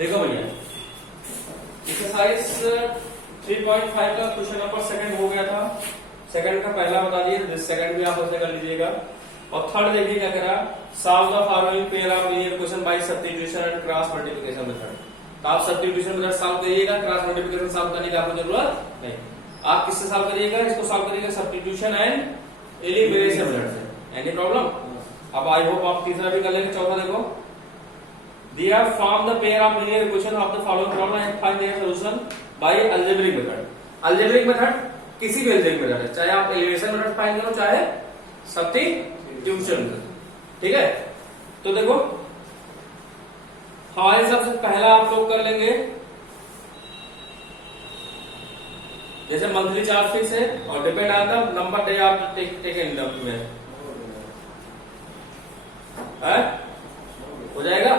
देखो भैया, एक्सरसाइज 3.5 का क्वेश्चन नंबर सेकंड हो गया था। सेकंड का पहला बता दिए, सेकंड भी आप ऐसे कर लीजिएगा। और थर्ड देखिए क्या करा, solve the following pair of linear question by substitution and cross multiplication method. तो आप सब्स्टिट्यूशन मेथड सॉल्व करिएगा, क्रॉस मल्टीप्लिकेशन सॉल्व करने की आपको जरूरत नहीं। आप किससे सॉल्व करिएगा, इसको सॉल्व करिएगा सब्स्टिट्यूशन एंड एलिमिनेशन मेथड से। Any problem? अब आई होप आप तीसरा भी कर लेंगे। चौथा देखो, they are form the pair of linear equation of the following problem and find their solution by algebraic method। algebraic method किसी भी algebraic method है, चाहे आप एलिमिनेशन मेथड फाइंड करो चाहे सब्स्टिट्यूशन। ठीक है, तो देखो हमारे हिसाब से पहला आप लोग कर लेंगे, जैसे मंथली चार्ज फिक्स है और depend on the number day आप टेक इन में हो जाएगा।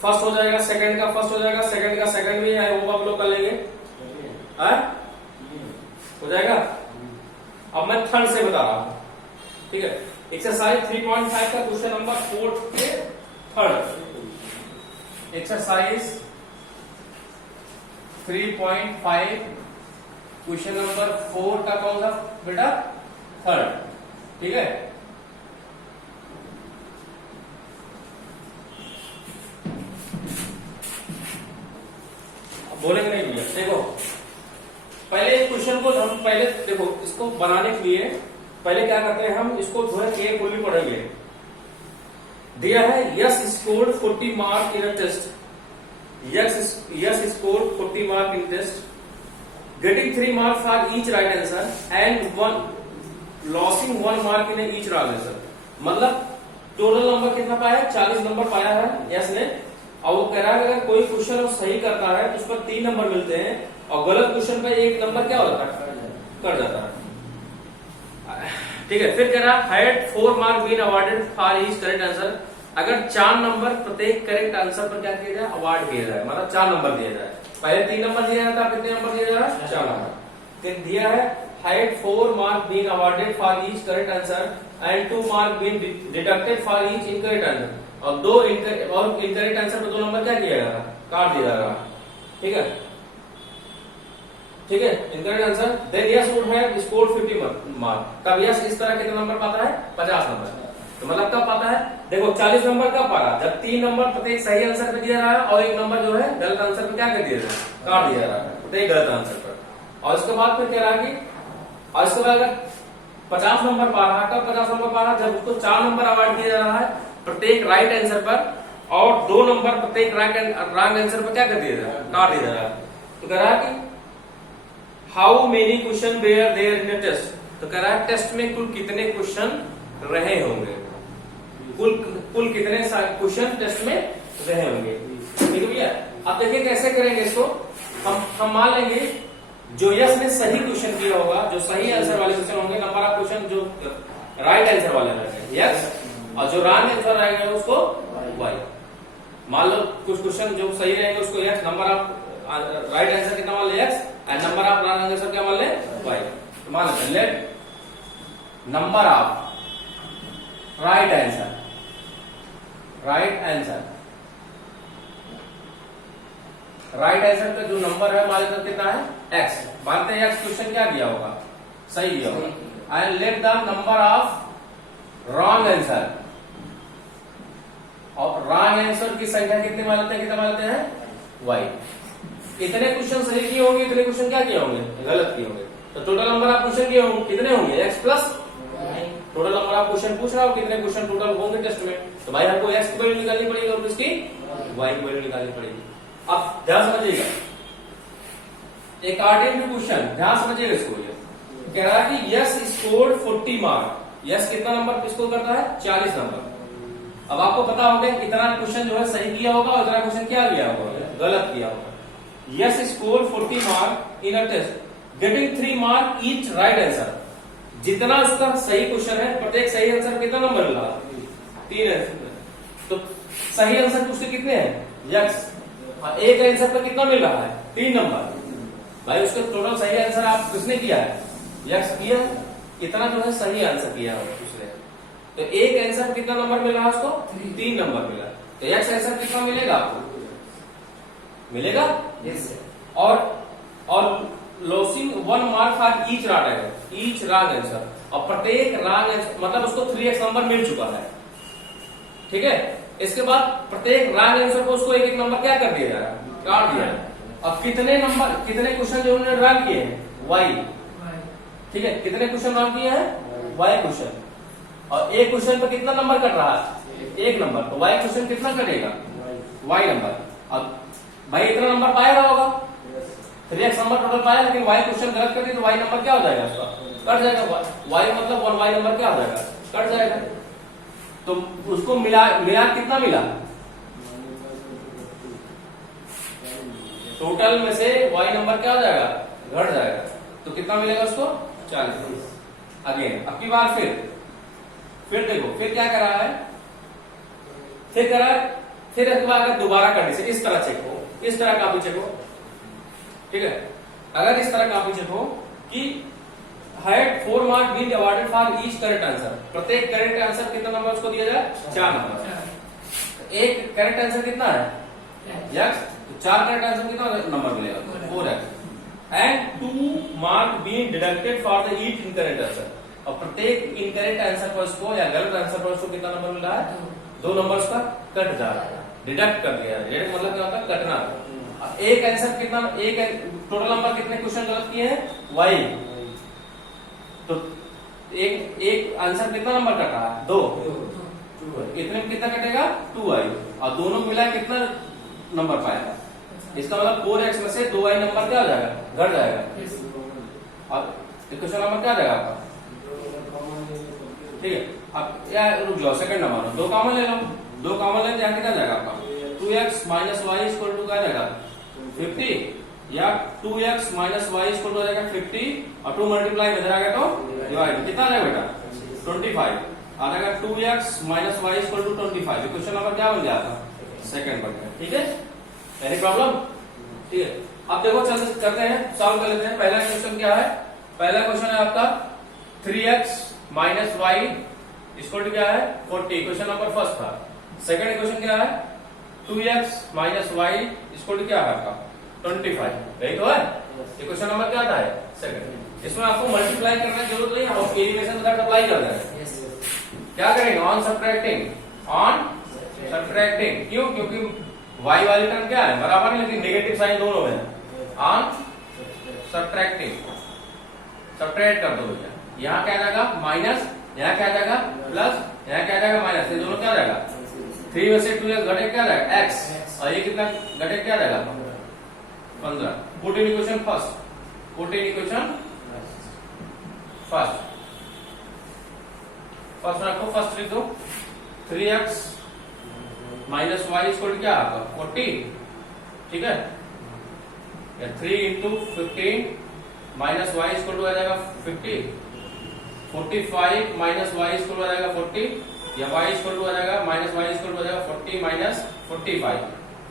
फर्स्ट हो जाएगा, सेकंड का फर्स्ट हो जाएगा, सेकंड का सेकंड भी है, वो आप लोग कर लेंगे। हो जाएगा। अब मैं थर्ड से बता रहा हूं, ठीक है। एक्सरसाइज 3.5 का क्वेश्चन नंबर 4 के थर्ड, एक्सरसाइज 3.5 क्वेश्चन नंबर 4 का कौन सा बेटा, थर्ड। ठीक है, बोलेंगे नहीं भैया। देखो पहले इस क्वेश्चन को हम पहले देखो, इसको बनाने के लिए पहले क्या करते हैं, हम इसको जो है केयरफुली पढ़ेंगे। दिया है Yash scored 40 mark in a test, Yash scored 40 mark in test, getting 3 mark for each right answer and losing 1 mark in each wrong answer. मतलब टोटल नंबर कितना पाया, 40 नंबर पाया है यस ने। और वो कह रहा है अगर कोई क्वेश्चन वो सही करता है तो उस पर 3 नंबर मिलते हैं, और गलत क्वेश्चन पर 1 नंबर क्या होता है, कट जाता है। ठीक है, फिर कह रहा है had 4 mark been awarded for each correct answer. अगर 4 नंबर प्रत्येक करेक्ट आंसर पर क्या किया जाए, अवार्ड किया जाए, मतलब 4 नंबर दिया जाए। पहले 3 नंबर दिया जाता, कितने नंबर दिया जा रहा है, 4 नंबर। फिर दिया है had 4 mark been awarded for each correct answer and 2 mark been deducted for each incorrect answer. और इनकरेक्ट आंसर पर 2 नंबर क्या किया जा रहा, काट दिया जा रहा। ठीक है, ठीक है, incorrect answer. Then Yash would have scored 50 mark. तब यस इस तरह कितना नंबर पाता है, 50 नंबर। तो मतलब कब पाता है, देखो 40 नंबर कब पा रहा, जब 3 नंबर प्रत्येक सही आंसर पे दिया रहा है और 1 नंबर जो है गलत आंसर पे क्या कर दिया जाए, काट दिया रहा है प्रत्येक गलत आंसर पर। और उसके बाद फिर कह रहा है कि, और इसके बाद अगर 50 नंबर पा रहा है, कब 50 नंबर पा रहा है, जब उसको 4 नंबर अवार्ड किया जा रहा है प्रत्येक राइट आंसर पर, और 2 नंबर प्रत्येक रॉन्ग आंसर पर क्या कर दिया जाए, काट दिया जा रहा है। तो कह रहा है कि how many question were there in test. तो कह रहा है टेस्ट में कुल कितने क्वेश्चन रहे होंगे, कुल कितने क्वेश्चन टेस्ट में रहे होंगे। ठीक है भैया, अब देखिए कैसे करेंगे इसको। हम मान लेंगे जो यस ने सही क्वेश्चन किया होगा, जो सही आंसर वाले क्वेश्चन होंगे, नंबर ऑफ क्वेश्चन जो राइट आंसर वाले रहेंगे यस, और जो रॉन्ग आंसर रहेंगे उसको वाई। मान लो कुछ क्वेश्चन जो सही रहेंगे उसको yes, number of right answer कितना मान ले x, and number of wrong answer क्या मान ले वाई। तो मान लेते let number of right answer का जो नंबर है हमारे पास कितना है, एक्स। मानते हैं एक्स क्वेश्चन क्या दिया होगा, सही दिया होगा। And let the number of wrong answer, और रॉन्ग आंसर की संख्या कितने मान लेते हैं, कितना मान लेते हैं वाई। इतने क्वेश्चन सही किए होंगे, इतने क्वेश्चन क्या किए होंगे, गलत किए होंगे। तो टोटल नंबर ऑफ क्वेश्चन किए होंगे कितने होंगे, x plus total number of question पूछ रहा हो कितने क्वेश्चन टोटल होंगे टेस्ट में। तो भाई हमको एक्स की वैल्यू निकालनी पड़ेगी और इसकी वाई की वैल्यू निकालनी पड़ेगी। अब ध्यान समझिएगा, अकॉर्डिंग टू क्वेश्चन, ध्यान समझिएगा इसको। ये कह रहा है कि यस स्कोर्ड 40 मार्क, यस कितना नंबर स्कोर करता है, 40 नंबर। अब आपको पता होगा इतना क्वेश्चन जो है सही किया होगा और इतना क्वेश्चन क्या किया होगा, गलत किया होगा। Yash score 40 mark in a test, getting 3 mark each right answer. जितना उसका सही क्वेश्चन है प्रत्येक सही आंसर कितना नंबर मिला, 3 आंसर। तो सही आंसर उसके कितने हैं, यस, और एक आंसर पर कितना मिल रहा है, 3 नंबर। भाई उसका टोटल सही आंसर आप किसने किया है, यस किया, इतना जो है सही आंसर किया है उसने। तो एक आंसर कितना नंबर मिला उसको, 3 नंबर मिला। तो एक्स आंसर कितना मिलेगा आपको, मिलेगा। Yes sir. और losing 1 mark for each wrong answer, और प्रत्येक रॉन्ग आंसर मतलब उसको 3x नंबर मिल चुका है, ठीक है। इसके बाद प्रत्येक रॉन्ग आंसर को उसको एक नंबर क्या कर दिया जाएगा, काट दिया है। अब कितने क्वेश्चन जो उन्होंने रॉन्ग किए हैं, y, ठीक है, कितने क्वेश्चन रॉन्ग किए हैं, y क्वेश्चन, और एक क्वेश्चन पे कितना नंबर कट रहा है, 1 नंबर, तो y क्वेश्चन कितना कटेगा, y नंबर। अब भाई इतना नंबर पाया होगा, 3x नंबर टोटल पाया, लेकिन y क्वेश्चन गलत कर दी तो y नंबर क्या हो जाएगा उसका, कट जाएगा। y मतलब 1y नंबर क्या हो जाएगा, कट जाएगा। तो उसको मिला कितना मिला, टोटल में से y नंबर क्या हो जाएगा, घट जाएगा, तो कितना मिलेगा उसको, 40। अगेन अब की बार फिर देखो, फिर क्या कर रहा है, फिर कर रहा है, फिर इसके बाद अगर दोबारा करने से इस तरह चेक हो, इस तरह कॉपी चेक हो, ठीक है। अगर इस तरह कॉपी चेक हो कि had 4 mark been awarded for each correct answer, प्रत्येक करेक्ट आंसर कितना नंबर उसको दिया जाए, 4 नंबर। एक करेक्ट आंसर कितना है, यस, तो 4 करेक्ट आंसर कितना नंबर मिलेगा, 4x। And 2 mark been deducted for the each incorrect answer, और प्रत्येक इनकरेक्ट आंसर पर उसको या गलत आंसर पर उसको कितना नंबर मिल रहा है, 2 नंबर उसका कट जा रहा है, डिडक्ट कर दिया है। डिडक्ट मतलब क्या होता है, कटना। एक आंसर कितना, एक टोटल नंबर कितने क्वेश्चन गलत किए हैं, y, तो एक आंसर कितना नंबर कट रहा है, 2, इतने में कितना कटेगा, 2y, और दोनों मिला कितना नंबर पाएगा, इसका मतलब 4x में से 2y नंबर क्या हो जाएगा, घट जाएगा। अब क्वेश्चन नंबर क्या आ जाएगा आपका, ठीक है। अब या रुक जाओ, सेकंड नंबर 2 कॉमन ले लो, 2 कॉमन ले, यहाँ कितना जाएगा आपका, 2x minus Y equal to क्या जाएगा, 50, या 2x minus Y equal to आ जाएगा 50, और 2 मल्टीप्लाई में इधर आ गया तो डिवाइड, कितना आ जाएगा बेटा, 25 आ जाएगा। 2x minus Y equal to 25, question number क्या बन गया आपका, सेकंड बन गया, ठीक है। एनी प्रॉब्लम, ठीक है। अब देखो चलते करते हैं, सॉल्व कर लेते हैं। पहला क्वेश्चन क्या है, पहला क्वेश्चन है आपका 3x minus Y equal to क्या है, 40, क्वेश्चन नंबर फर्स्ट था। सेकंड इक्वेशन क्या है, 2x minus Y equal to क्या है आपका, 25, यही तो है। इक्वेशन नंबर क्या था, सेकंड। इसमें आपको मल्टीप्लाई करने की जरूरत नहीं है, एलिमिनेशन मेथड अप्लाई कर देना है। क्या करेंगे, ऑन सब्ट्रैक्टिंग, क्यों, क्योंकि y वाली टर्म क्या है, बराबर है, लेकिन नेगेटिव साइन दोनों में, ऑन सब्ट्रैक्टिंग, सब्ट्रैक्ट कर दो भैया। यहाँ क्या आ जाएगा माइनस, यहाँ क्या आ जाएगा प्लस, यहाँ क्या आ जाएगा माइनस, ये दोनों क्या आ जाएगा, 3 में से 2x घटे क्या आ जाएगा x, और ये कितना घटे क्या आ जाएगा 15। Put in equation first, put in equation first रखो, फर्स्ट लिख दो, 3x माइनस वाई इक्वल क्या आपका 40, ठीक है। 3 into 15 minus Y equal to आ जाएगा 50, 45 माइनस वाई इक्वल टू आ जाएगा 40, या वाई इक्वल टू आ जाएगा माइनस वाई इक्वल टू आ जाएगा 40 माइनस 45,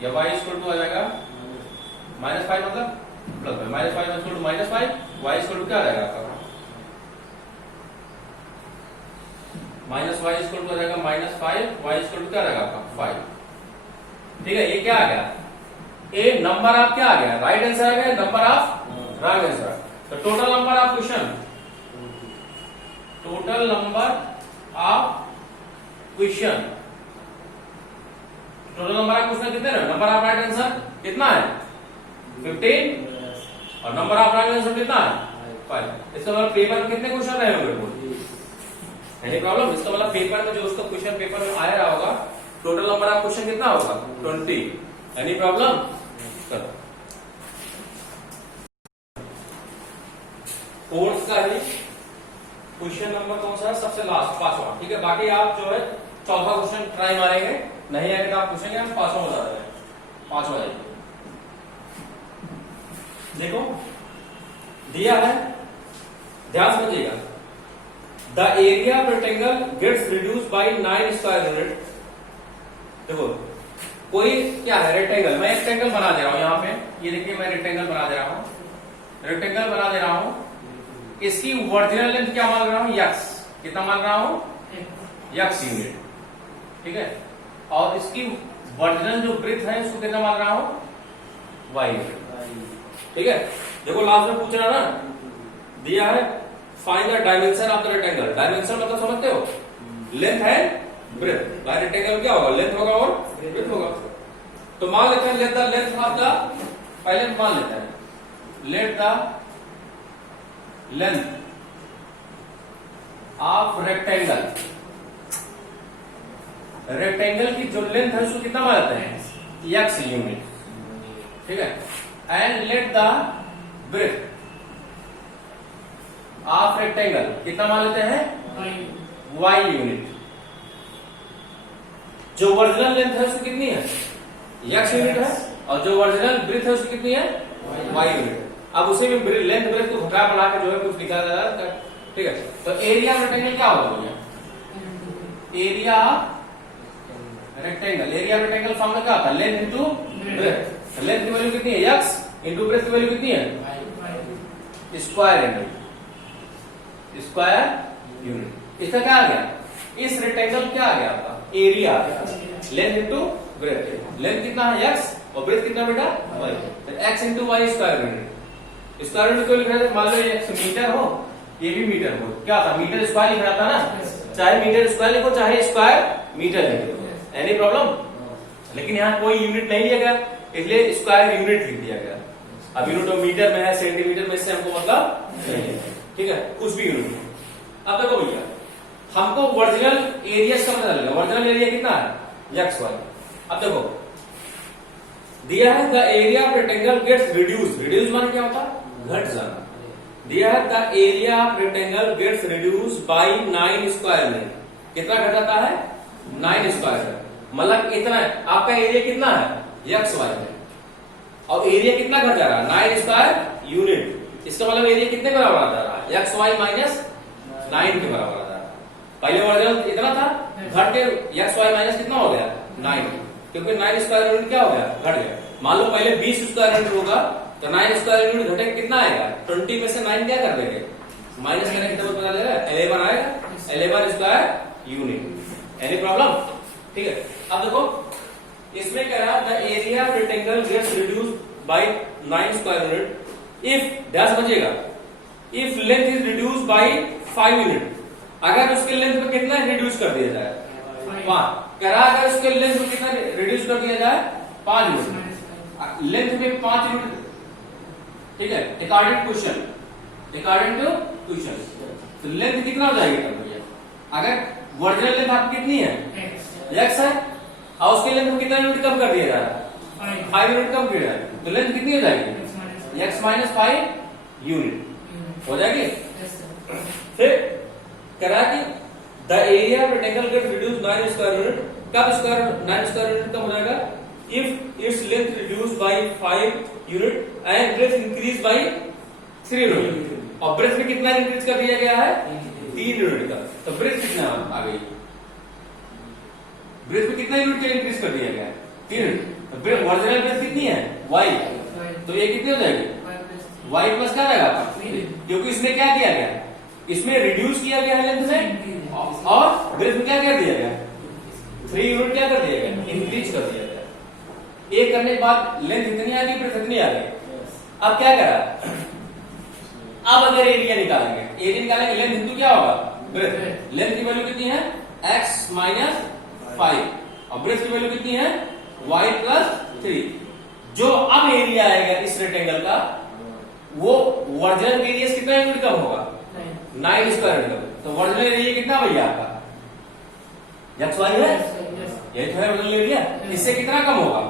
या वाई इक्वल टू आ जाएगा माइनस 5 मतलब plus 5, minus 5 equal to minus 5, y equal to क्या आ जाएगा आपका माइनस वाई इक्वल टू आ जाएगा माइनस 5, वाई इक्वल टू क्या आ जाएगा आपका 5, ठीक है। ये क्या आ गया, ए नंबर ऑफ क्या आ गया, राइट आंसर आ गया, नंबर ऑफ रॉन्ग आंसर। तो total number of question, total number of question, total number of question कितने हैं, नंबर ऑफ राइट आंसर कितना है 15, और नंबर ऑफ रॉन्ग आंसर कितना है 5। इसका मतलब पेपर में कितने क्वेश्चन रहे होंगे, एनी प्रॉब्लम। इसका मतलब पेपर में जो उसका क्वेश्चन पेपर में आया रहा होगा, टोटल नंबर ऑफ क्वेश्चन कितना होगा 20। एनी प्रॉब्लम, करो। फोर्थ का ही क्वेश्चन नंबर कौन सा है, सबसे लास्ट 5वां, ठीक है। बाकी आप जो है 4था क्वेश्चन ट्राई मारेंगे, नहीं आएगा तो आप पूछेंगे, हम 5वां बता रहे हैं, 5वां जाइए। देखो दिया है, ध्यान से समझिएगा, the area of rectangle gets reduce by 9 square unit. देखो कोई क्या है रेक्टेंगल, मैं रेक्टेंगल बना दे रहा हूं यहाँ पे, ये देखिए मैं रेक्टेंगल बना दे रहा हूं, रेक्टेंगल बना दे रहा हूं, इसकी वर्टिकल लेंथ क्या मान रहा हूं, x, कितना मान रहा हूं x यूनिट, ठीक है। और इसकी वर्टिकल जो ब्रेथ है उसको कितना मान रहा हूं y यूनिट। ठीक है, देखो लास्ट में पूछ रहा ना, दिया है find the dimension of the rectangle. Dimension मतलब समझते हो, लेंथ है ब्रेथ। बाय रेक्टेंगल क्या होगा, लेंथ होगा और ब्रेथ होगा। तो मान लेते हैं let the length of the, पहले मान लेते हैं let the length of rectangle. Rectangle की जो लेंथ है उसको कितना मान लेते हैं, x यूनिट। ठीक है, and let the breadth of rectangle कितना मान लेते हैं, y यूनिट। जो ओरिजिनल लेंथ है उसकी कितनी है, x यूनिट है, और जो ओरिजिनल ब्रेथ है उसकी कितनी है, y यूनिट। अब उसे भी लेंथ ब्रेथ को घटा बढ़ा के जो है कुछ निकाला जा रहा है। ठीक है, तो एरिया ऑफ रेक्टेंगल क्या होगा भैया, area rectangle. Area rectangle formula क्या होता है, लेंथ इंटू ब्रेथ। लेंथ की वैल्यू कितनी है, x इंटू ब्रेथ की वैल्यू कितनी है, स्क्वायर यूनिट, स्क्वायर यूनिट। इसका क्या आ गया, इस रेक्टेंगल क्या आ गया आपका, एरिया आ गया। लेंथ इंटू ब्रेथ, लेंथ कितना है x और ब्रेथ कितना बेटा y, तो x into y square unit. Square unit को लिखा जाए, मान लो ये मीटर हो, ये भी मीटर हो, क्या था मीटर स्क्वायर लिखा था ना, चाहे मीटर स्क्वायर लिखो चाहे स्क्वायर मीटर लिखो, एनी प्रॉब्लम। लेकिन यहाँ कोई यूनिट नहीं लिया गया, इसलिए स्क्वायर यूनिट लिख दिया गया। अब यूनिट मीटर में है, सेंटीमीटर में, इससे हमको मतलब नहीं है। ठीक है, कुछ भी यूनिट। अब देखो भैया, हमको ओरिजिनल एरिया का पता चलेगा। ओरिजिनल एरिया कितना है, एक्स वाई। अब देखो दिया है the area of rectangle gets reduce. Reduce माने क्या होता है, घट जाना। दिया है the area of rectangle gets reduce by 9 square में। कितना घट जाता है, 9 स्क्वायर। मतलब इतना है, आपका एरिया कितना है, एक्स वाई है, और एरिया कितना घट जा रहा है, 9 स्क्वायर यूनिट। इसका मतलब एरिया कितने के बराबर आ जा रहा है, एक्स वाई माइनस 9 के बराबर आ जा रहा है। पहले ओरिजिनल इतना था, घट के एक्स वाई माइनस कितना हो गया, 9, क्योंकि 9 स्क्वायर यूनिट क्या हो गया, घट गया। मान लो पहले 20 स्क्वायर यूनिट होगा, तो 9 स्क्वायर यूनिट घटे कितना आएगा, 20 में से 9 क्या कर देंगे, माइनस करने कितना पता चलेगा, 11 आएगा, 11 स्क्वायर यूनिट। Any problem. ठीक है, अब देखो इसमें क्या रहा, the area of rectangle gets reduced by 9 square unit if ध्यान समझिएगा, if length is reduced by 5 unit. अगर उसके लेंथ को कितना रिड्यूस कर दिया जाए, 5। कह रहा अगर उसके लेंथ को कितना रिड्यूस कर दिया जाए, 5 यूनिट। लेंथ में 5 यूनिट। ठीक है, according to question, according to question तो लेंथ कितना हो जाएगी भैया, अगर ओरिजिनल लेंथ आपकी कितनी है, x है, और उसके लेंथ को कितना यूनिट कम कर दिया जा रहा है, 5 यूनिट कम किया जाए, तो लेंथ कितनी हो जाएगी, x माइनस 5 यूनिट हो जाएगी। फिर कह रहा कि the area of rectangle gets reduced 9 square unit. कब स्क्वायर 9 स्क्वायर यूनिट कम हो जाएगा, if it's length reduced by 5 unit and breadth increase by 3 unit. और ब्रेथ में कितना इंक्रीज कर दिया गया है, 3 यूनिट का। तो ब्रेथ कितना आ गई, ब्रेथ में कितना यूनिट का इंक्रीज कर दिया गया है, 3 यूनिट। तो ओरिजिनल ब्रेथ कितनी है, y, तो ये कितनी हो जाएगी, y प्लस क्या रहेगा, क्योंकि इसमें क्या किया गया, इसमें रिड्यूस किया गया है लेंथ में, और ब्रेथ में क्या कर दिया गया, 3 यूनिट क्या कर दिया गया, इंक्रीज कर दिया गया। एक करने के बाद लेंथ इतनी आ गई, ब्रेथ इतनी आ गई। अब क्या करा, अब अगर एरिया निकालेंगे, एरिया निकालेंगे, लेंथ इंटू क्या होगा, ब्रेथ। लेंथ की वैल्यू कितनी है, x माइनस 5, और ब्रेथ की वैल्यू कितनी है, y प्लस 3। जो अब एरिया आएगा इस रेक्टेंगल का, वो ओरिजिनल एरिया कितना यूनिट कम होगा, 9 स्क्वायर यूनिट। तो ओरिजिनल एरिया कितना भैया आपका, एक्स वाई है, यही तो है ओरिजिनल एरिया। इससे कितना कम होगा,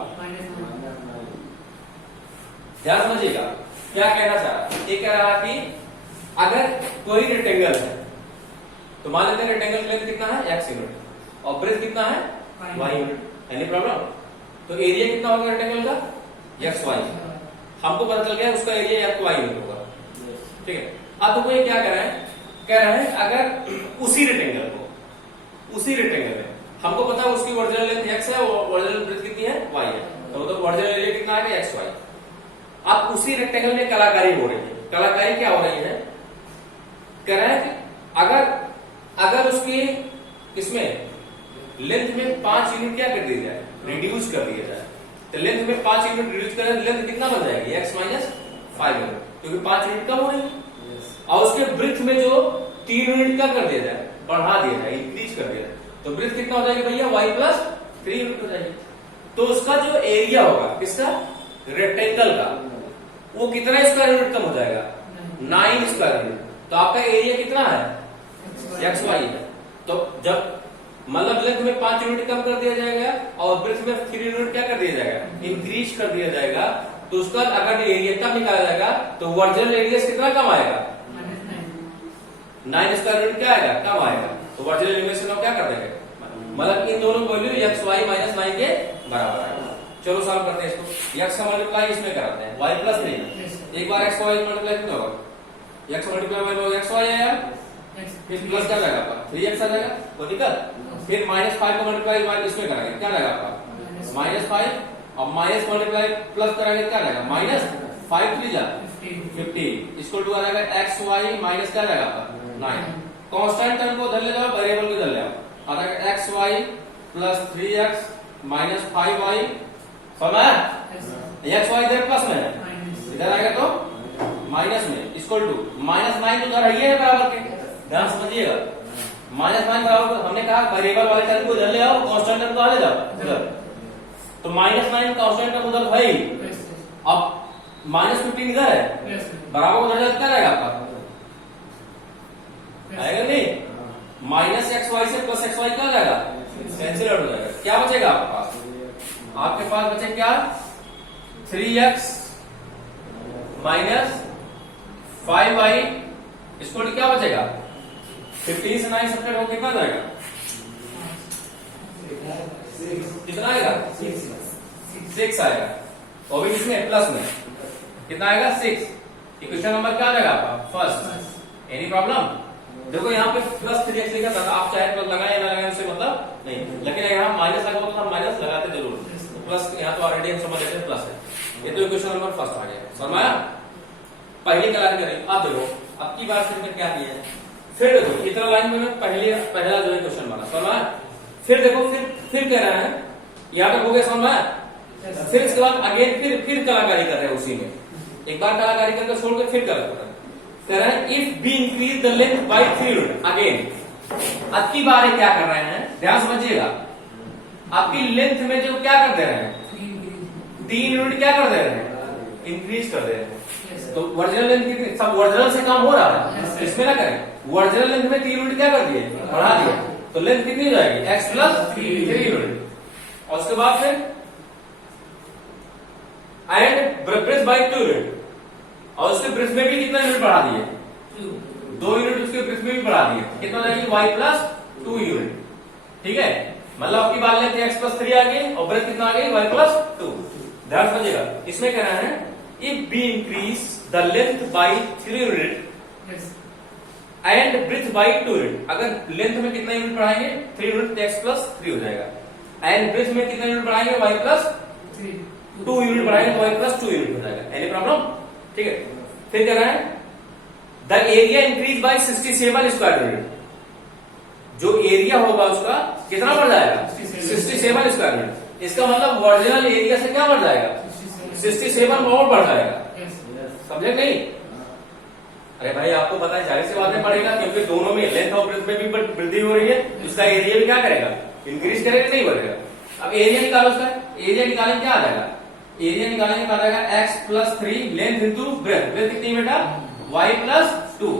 ध्यान समझिएगा क्या कहना चाह रहा। ये कह रहा कि अगर कोई रेक्टेंगल है, तो मान लेते हैं रेक्टेंगल की लेंथ कितना है, x यूनिट, और ब्रेथ कितना है, y यूनिट। Any problem. तो एरिया कितना होगा रेक्टेंगल का, एक्स वाई। हमको पता चल गया उसका एरिया एक्स वाई यूनिट होगा। ठीक है, अब तो ये क्या कह रहे हैं अगर उसी रेक्टेंगल को, उसी रेक्टेंगल में हमको पता है उसकी ओरिजिनल लेंथ x है, ओरिजिनल ब्रेथ कितनी है, y है, तो ओरिजिनल एरिया कितना है, एक्स वाई। अब उसी रेक्टेंगल में कलाकारी हो रही है। कलाकारी क्या हो रही है, कह रहा है कि अगर उसकी इसमें लेंथ में 5 यूनिट क्या कर दिया जाए, रिड्यूस कर दिया जाए, तो लेंथ में 5 यूनिट रिड्यूस करें, लेंथ कितना बन जाएगी, x माइनस 5 यूनिट, क्योंकि 5 यूनिट कम हो रही है। और उसके ब्रेथ में जो 3 यूनिट क्या कर दिया जाए, बढ़ा दिया जाए, इंक्रीज कर दिया जाए, तो ब्रेथ कितना हो जाएगा भैया, y प्लस 3 यूनिट हो जाएगी। तो उसका जो एरिया होगा किसका, रेक्टेंगल का, वो कितना स्क्वायर यूनिट कम हो जाएगा, 9 स्क्वायर यूनिट। तो आपका एरिया कितना है, एक्स वाई है। तो जब मतलब लेंथ में 5 यूनिट कम कर दिया जाएगा और ब्रेथ में 3 यूनिट क्या कर दिया जाएगा, इंक्रीज कर दिया जाएगा, तो उसका अगर एरिया कम निकाला जाएगा तो वर्जिनल एरिया कितना कम आएगा, 9 स्क्वायर यूनिट क्या आएगा, कम आएगा। तो वर्जिनल एलिमिनेशन हम क्या कर देंगे, मतलब इन दोनों वैल्यू एक्स वाई माइनस 9 के बराबर आएगा। चलो सॉल्व करते हैं इसको। एक्स का मल्टीप्लाई इसमें कराते हैं, वाई प्लस 3, एक बार एक्स वाई मल्टीप्लाई कितना होगा, x multiply by x y आया, फिर प्लस क्या जाएगा आपका 3x आ जाएगा, कोई दिक्कत। फिर माइनस 5 को मल्टीप्लाई इसमें कराएंगे, क्या जाएगा आपका माइनस 5, और माइनस मल्टीप्लाई प्लस कराएंगे क्या जाएगा, माइनस 5 3 जा 50 इसको टू आ जाएगा एक्स वाई माइनस क्या जाएगा आपका 9। कांस्टेंट टर्म को धर ले जाओ, वेरिएबल को धर ले आओ, आ जाएगा x Y plus 3x minus 5y, समझ एक्स वाई इधर प्लस में है, इधर आएगा तो माइनस में, इक्वल टू माइनस 9 उधर है बराबर के, ध्यान समझिएगा। माइनस 9 बराबर, हमने कहा वेरिएबल वाले टर्म को इधर ले आओ, कांस्टेंट टर्म को आ ले जाओ इधर, तो माइनस 9 कांस्टेंट टर्म उधर है, अब माइनस 15 इधर है, बराबर उधर जाता रहेगा आपका, आएगा नहीं, माइनस एक्स वाई से प्लस एक्स वाई क्या हो जाएगा, कैंसिल आउट हो जाएगा, क्या बचेगा आपके पास, आपके पास बचे क्या 3x माइनस 5y, इसको क्या बचेगा 15 से 9 सब्ट्रैक्ट हो कितना जाएगा, कितना आएगा 6 आएगा, और भी इसमें प्लस में कितना आएगा 6। इक्वेशन नंबर क्या आ जाएगा आपका फर्स्ट। एनी प्रॉब्लम, देखो यहाँ पे प्लस 3x लिखा था, आप चाहे प्लस लगाए ना लगाए उससे मतलब नहीं, लेकिन यहाँ माइनस लगा तो हम माइनस लगाते जरूर, प्लस यहाँ तो ऑलरेडी हम समझ लेते हैं प्लस है। ये तो इक्वेशन नंबर फर्स्ट आ गया, समझ आया। पहले क्लास करेंगे, अब देखो अब की बार फिर क्या किया है, फिर देखो इतना लाइन में पहला जो है क्वेश्चन बना, समझ आया। फिर देखो फिर कह रहा है, यहाँ तक हो गया, समझ आया। फिर इसके बाद अगेन फिर कलाकारी कर रहे हैं उसी में, एक बार कलाकारी करके छोड़ के फिर कलाकारी कह रहे हैं, if be increase the length by 3 unit again. अब की बार क्या कर रहे हैं, ध्यान समझिएगा, आपकी लेंथ में जो क्या कर दे रहे हैं 3 यूनिट क्या कर दे रहे हैं, इंक्रीज कर दे रहे हैं। तो वर्जिनल लेंथ कितनी, सब वर्जिनल से काम हो रहा है, इसमें ना करें, वर्जिनल लेंथ में 3 यूनिट क्या कर दिए, बढ़ा दिए, तो लेंथ कितनी हो जाएगी x प्लस 3 यूनिट, और उसके बाद फिर एंड ब्रेथ बाय 2 यूनिट, और उसके ब्रेथ में भी कितना यूनिट बढ़ा दिए, 2 यूनिट उसके ब्रेथ में भी बढ़ा दिए, कितना जाएगी y प्लस 2 यूनिट, ठीक है। मतलब आपकी बात लेते हैं x प्लस 3 आ गई और ब्रेथ कितना आ गई y प्लस 2। ध्यान समझिएगा, इसमें कह रहा है if be increase the length by 3 unit and breadth by 2 unit, अगर लेंथ में कितना यूनिट बढ़ाएंगे 3 यूनिट, x प्लस 3 हो जाएगा, एंड ब्रेथ में कितना यूनिट बढ़ाएंगे y प्लस 2 यूनिट बढ़ाएंगे, y प्लस 2 यूनिट हो जाएगा। एनी प्रॉब्लम, ठीक है। फिर कह रहा है the area increase by 67 square unit, जो एरिया होगा उसका कितना बढ़ जाएगा 67 स्क्वायर यूनिट, इसका मतलब ओरिजिनल एरिया से क्या बढ़ जाएगा 67 और बढ़ जाएगा, समझे नहीं। अरे भाई आपको पता है जाहिर सी बात है बढ़ेगा, क्योंकि दोनों में लेंथ और ब्रेथ में भी वृद्धि हो रही है, उसका एरिया भी क्या करेगा, इंक्रीज करेगा, नहीं बढ़ेगा। अब एरिया निकालो, उसका एरिया निकालेंगे क्या आ जाएगा, एरिया निकालेंगे क्या आ जाएगा x plus 3 length into breadth, breadth कितनी बेटा y प्लस 2।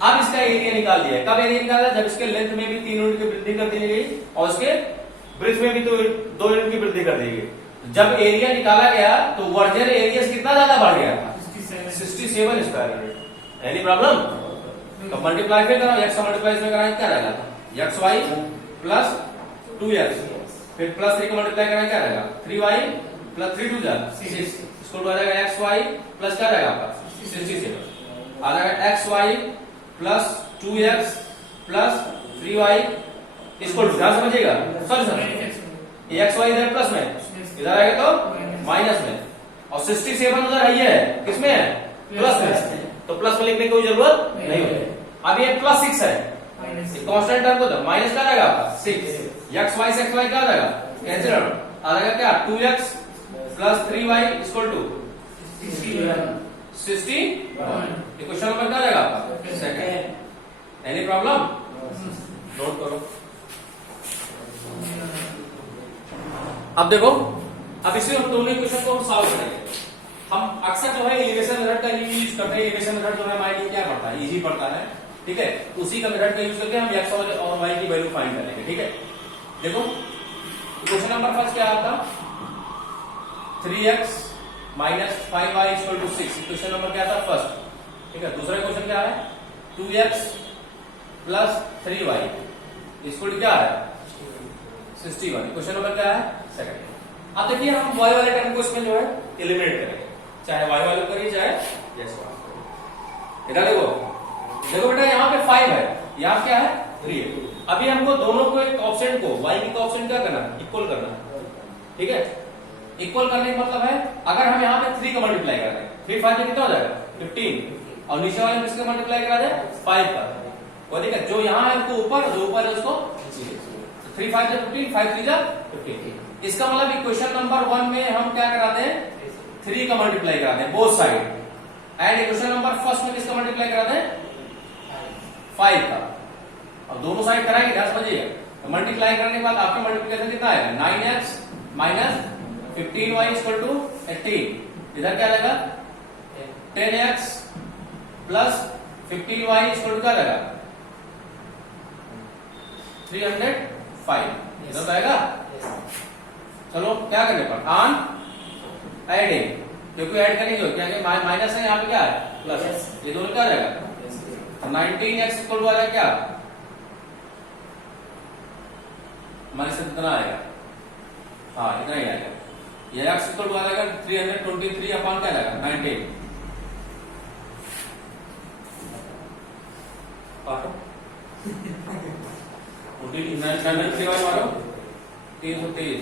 अब इसका एरिया निकाल दिया, कब एरिया निकाला, जब इसके लेंथ में भी 3 यूनिट की वृद्धि कर दी गई और उसके ब्रेथ में भी 2 यूनिट की वृद्धि कर दी गई। जब एरिया निकाला गया तो वर्जिनल एरिया कितना ज्यादा बढ़ गया, 67 स्क्वायर यूनिट। एनी प्रॉब्लम, तो मल्टीप्लाई फिर करो, x मल्टीप्लाई इसमें कराएंगे क्या रहेगा एक्स वाई प्लस 2x, फिर प्लस 3 को मल्टीप्लाई कराएंगे क्या रहेगा 3y प्लस 3 2 जा 6, इसको आ जाएगा एक्स वाई प्लस क्या रहेगा आपका 67, आ जाएगा x Y plus 2x plus 3y, इसको ध्यान समझिएगा, सॉरी एक्स वाई इधर प्लस में, इधर आएगा तो माइनस में, और 67 उधर है किसमें है प्लस में, तो प्लस में लिखने की कोई जरूरत नहीं है। अब ये प्लस 6 है, कांस्टेंट टर्म को माइनस क्या रहेगा 6, एक्स वाई से एक्स वाई क्या आ जाएगा कैंसिल आ जाएगा क्या 2x plus 3y equal to 60। Question number क्या रहेगा आपका? सेकंड। Any problem? नोट करो। अब देखो, अब इसी दोनों क्वेश्चन को हम सॉल्व करेंगे। हम अक्सर जो है एलिवेशन मेथड का यूज करते हैं। एलिवेशन मेथड जो है हमारे लिए क्या पड़ता है? इजी पड़ता है, ठीक है। उसी का मेथड का यूज करके हम x और y की वैल्यू फाइंड करेंगे, ठीक है। देखो क्वेश्चन नंबर फर्स्ट क्या है आपका? 3x minus 5y equal to 6। Question number क्या था? फर्स्ट, ठीक है। दूसरा क्वेश्चन क्या है? 2x plus 3y equal to क्या है? 61। क्वेश्चन नंबर क्या है? सेकंड। अब देखिए हम y वाले टर्म को इसमें जो है एलिमिनेट करेंगे, चाहे y वाले करिए चाहे yes वाले। इधर देखो, देखो बेटा यहाँ पे 5 है, यहाँ क्या है? 3 है। अभी हमको दोनों को एक ऑप्शन को y की ऑप्शन क्या करना? इक्वल करना, ठीक है। इक्वल करने का मतलब है अगर हम यहाँ पे 3 का मल्टीप्लाई कर रहे हैं, 3 5 कितना हो जाएगा? 15। और नीचे वाले में किसका मल्टीप्लाई करा जाए? 5 का। वो देखिए जो यहाँ है उसको ऊपर, जो ऊपर है उसको 3 5 15, 5 3 15। इसका मतलब इक्वेशन नंबर 1 में हम क्या कराते हैं? 3 का मल्टीप्लाई कराते हैं both side. And equation number first में किसका मल्टीप्लाई कराते हैं? 5 का। अब दोनों साइड कराएंगे, ध्यान समझिएगा। तो मल्टीप्लाई करने के बाद आपका मल्टीप्लिकेशन कितना आएगा? 9x minus 15y equal to 18। इधर क्या आएगा? 10x plus 15y equal to क्या आएगा? 305। इधर आएगा। चलो क्या करने पर? ऑन एडिंग, क्योंकि ऐड करेंगे क्या माइनस है, यहाँ पे क्या है? प्लस। ये दोनों क्या रहेगा? 19x इक्वल टू आ जाएगा क्या? हमारे से कितना आएगा? हाँ इतना ही आएगा। ये x इक्वल टू आ जाएगा 323 अपॉन क्या आएगा? 19। काटो 323 मारो 323।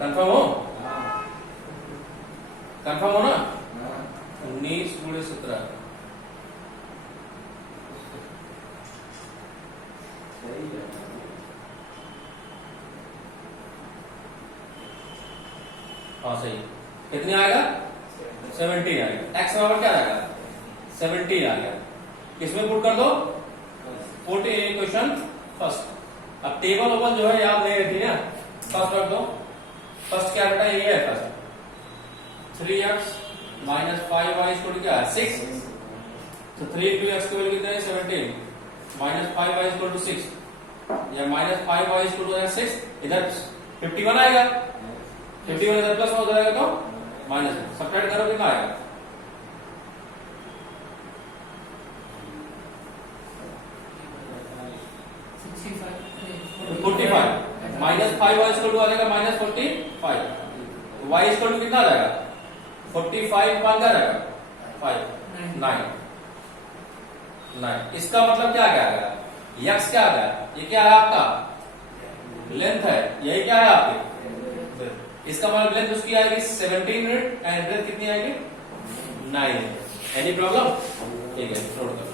कंफर्म हो? कंफर्म हो ना? 19 गुणे 17। हाँ सही। कितने आएगा? 17 आएगा। एक्स बराबर क्या आएगा? 17 आ गया। किसमें पुट कर दो? 40 क्वेश्चन फर्स्ट। अब टेबल ओबल जो है याद नहीं रहती है, फर्स्ट रख दो। फर्स्ट क्या बेटा? ये है first. 3x minus 5y equal to क्या है? 6। तो 3 into x की वैल्यू कितना है? 17 माइनस 5y इक्वल टू 6 या माइनस 5y इक्वल टू 6। इधर 51 आएगा। 51 इधर प्लस हो जाएगा तो माइनस। सब्ट्रैक्ट करो कितना आएगा? 45 माइनस 5y इक्वल टू आ जाएगा माइनस 45। तो y इक्वल टू कितना आ जाएगा? 45 पान क्या रहेगा? 5 9। इसका मतलब क्या क्या आएगा? x क्या आ गया? ये क्या है आपका? लेंथ है। यही क्या है आपके? इसका मतलब लेंथ उसकी आएगी 17 यूनिट एंड ब्रेथ कितनी आएगी? 9। Any problem? ठीक है, नोट करो।